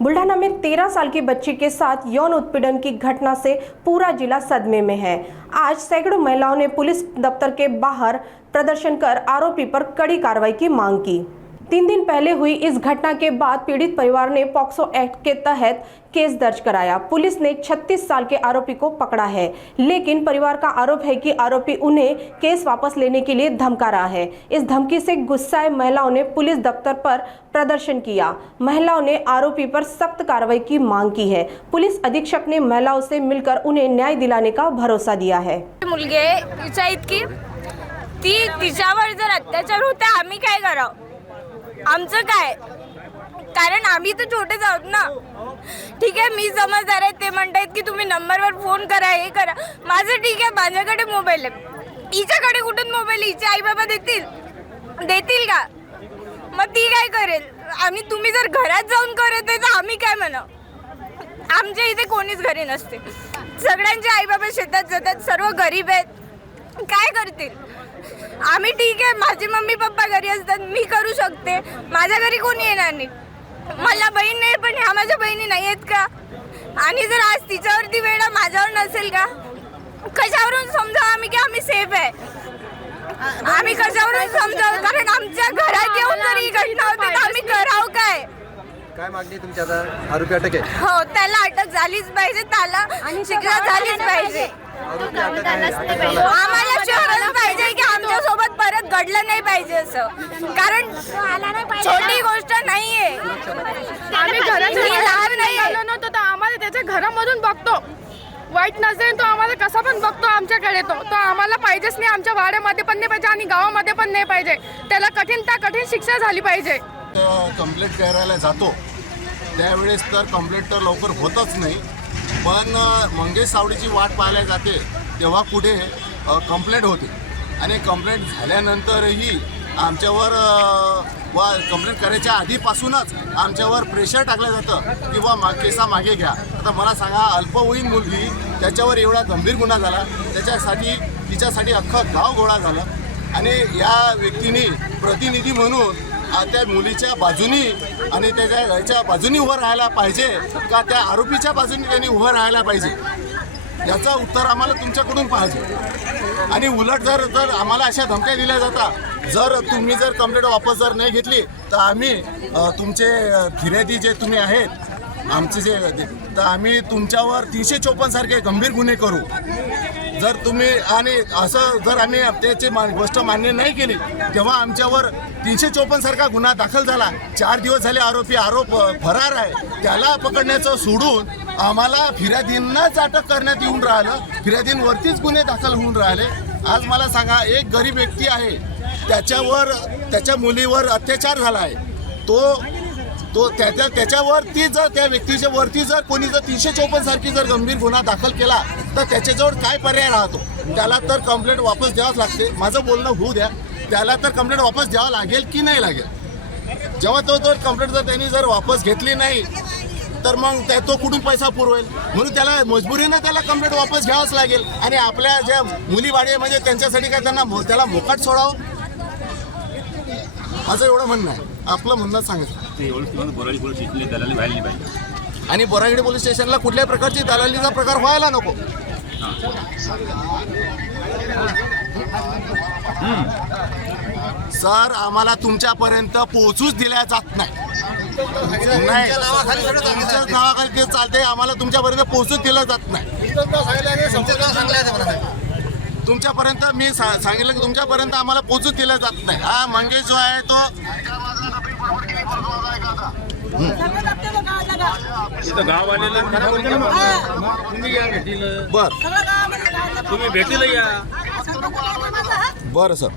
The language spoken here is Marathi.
बुल्ढाना में 13 साल की बच्ची के साथ यौन उत्पीड़न की घटना से पूरा जिला सदमे में है। आज सैकड़ों महिलाओं ने पुलिस दफ्तर के बाहर प्रदर्शन कर आरोपी पर कड़ी कार्रवाई की मांग की। 3 दिन पहले हुई इस घटना के बाद पीड़ित परिवार ने पॉक्सो एक्ट के तहत केस दर्ज कराया। पुलिस ने 36 साल के आरोपी को पकड़ा है, लेकिन परिवार का आरोप है कि आरोपी उन्हें केस वापस लेने के लिए धमका रहा है। इस धमकी से गुस्साए महिलाओं ने पुलिस दफ्तर पर प्रदर्शन किया। महिलाओं ने आरोपी पर सख्त कार्रवाई की मांग की है। पुलिस अधीक्षक ने महिलाओं से मिलकर उन्हें न्याय दिलाने का भरोसा दिया है। मुलगी तिच्यावर जर अत्याचार होता आम्ही काय करावं? आमचं काय? कारण आम्ही तर छोटेच आहोत ना। ठीक आहे, मी समजदार आहे, ते म्हणतात की तुम्ही नंबरवर फोन करा, हे करा। माझं ठीक आहे, माझ्याकडे मोबाईल आहे, हिच्याकडे कुठून मोबाईल? हिचे आई बाबा देतील का? मग ती काय करेल? आम्ही तुम्ही जर घरात जाऊन करत आहे तर आम्ही काय म्हणावं? आमच्या इथे कोणीच घरी नसते, सगळ्यांचे आई बाबा शेतात जातात, सर्व गरीब आहेत, काय करतील? आम्ही ठीक आहे, माझे मम्मी पप्पा घरी असतात, मी करू शकते, माझ्या घरी कोणी येणार नाही। मला बहीण नाही, पण ह्या माझ्या बहिणी नाही आहेत का? आणि जर आज तिच्यावरती वेळा माझ्यावर नसेल का? कशावरून समजावं आम्ही की आम्ही सेफ आहे? आम्ही कशावरून समजावं? कारण आमच्या घरात येऊन जर ही घटना होते तर आम्ही करावं काय? काय मागणी तुमची आता? आरोपी अटक आहे? हो, त्याला अटक झालीच पाहिजे, त्याला शिक्षा झालीच पाहिजे। आम्हाला शहराला पाहिजे की आमच्या सोबत परत घडलं नाही पाहिजे असं, कारण छोटी गोष्ट नाहीये। आम्ही घरात नाही आलो नव्हतो तर आम्हाला त्याच्या घरामधून बघतो, वाईट नसेल तो आम्हाला कसा पण बघतो आमच्याकडे, तो आम्हाला पाहिजेच नाही, आमच्या वाड्यामध्ये पण नाही पाहिजे आणि गावामध्ये पण नाही पाहिजे, त्याला कठीण शिक्षा झाली पाहिजे। कंप्लेंट करायला जातो त्यावेळेस तर कंप्लेंट तर लवकर होतच नाही, पण मंगेश सावडीची वाट पाहायला जाते तेव्हा कुठे कंप्लेंट होते आणि कंप्लेंट झाल्यानंतरही आमच्यावर वा कंप्लेंट करायच्या आधीपासूनच आमच्यावर प्रेशर टाकलं जातं की बा केसा मागे घ्या। आता मला सांगा, अल्पवयीन मुलगी त्याच्यावर एवढा गंभीर गुन्हा झाला, तिच्यासाठी अख्खं गाव गोळा झालं आणि या व्यक्तीने प्रतिनिधी म्हणून त्या मुलीच्या बाजूनी आणि त्याच्या बाजूनी उभं राहायला पाहिजे का त्या आरोपीच्या बाजूनी त्यांनी उभं राहायला पाहिजे, याचं उत्तर आम्हाला तुमच्याकडून पाहिजे। आणि उलट जर आम्हाला अशा धमक्या दिल्या जातात, जर तुम्ही कंप्लेंट वापस जर नाही घेतली तर आम्ही तुमचे फिर्यादी जे तुम्ही आहेत आमचे जे, तर आम्ही तुमच्यावर 354 सारखे गंभीर गुन्हे करू। जर तुम्ही आणि असं जर आम्ही त्याची गोष्ट मान्य नाही केली तेव्हा आमच्यावर 354 सारखा गुन्हा दाखल झाला। 4 दिवस झाले आरोप फरार आहे, त्याला पकडण्याचं सोडून आम्हाला फिर्यादींनाच अटक करण्यात येऊन राहिलं, फिर्यादींवरतीच गुन्हे दाखल होऊन राहिले। आज मला सांगा, एक गरीब व्यक्ती आहे, त्याच्या मुलीवर अत्याचार झाला आहे, त्याच्यावरती जर त्या व्यक्तीच्या वरती जर कोणी 354 सारखी जर गंभीर गुन्हा दाखल केला तर त्याच्याजवळ काय पर्याय राहतो? त्याला तर कंप्लेंट वापस द्यावंच लागते। माझं बोलणं होऊ द्या, त्याला तर कंप्लेंट वापस द्यावं लागेल की नाही लागेल? जेव्हा तो कंप्लेंट त्यांनी जर वापस घेतली नाही तर मग तो कुठून पैसा पुरवेल? म्हणून त्याला मजबुरीनं त्याला कंप्लेंट वापस घ्यावंच लागेल आणि आपल्या ज्या मुली बाळे म्हणजे त्यांच्यासाठी काय त्याला मोकाट सोडावं, माझं एवढं म्हणणं आहे। आपलं म्हणणं सांगायचं आणि बोरागडी पोलीस स्टेशनला कुठल्याही प्रकारची दलालीचा प्रकार व्हायला नको। सर, आम्हाला तुमच्यापर्यंत पोहोचूच दिल्या जात नाही, तुमच्याच नावाखाली ते चालते, आम्हाला तुमच्यापर्यंत पोहोचूच दिलं जात नाही। तुमच्यापर्यंत मी सांगितलं की तुमच्यापर्यंत आम्हाला पोहोचूच दिलं जात नाही। हा मंगेश जो आहे तो तुम्ही भेटीला या। बरं सर।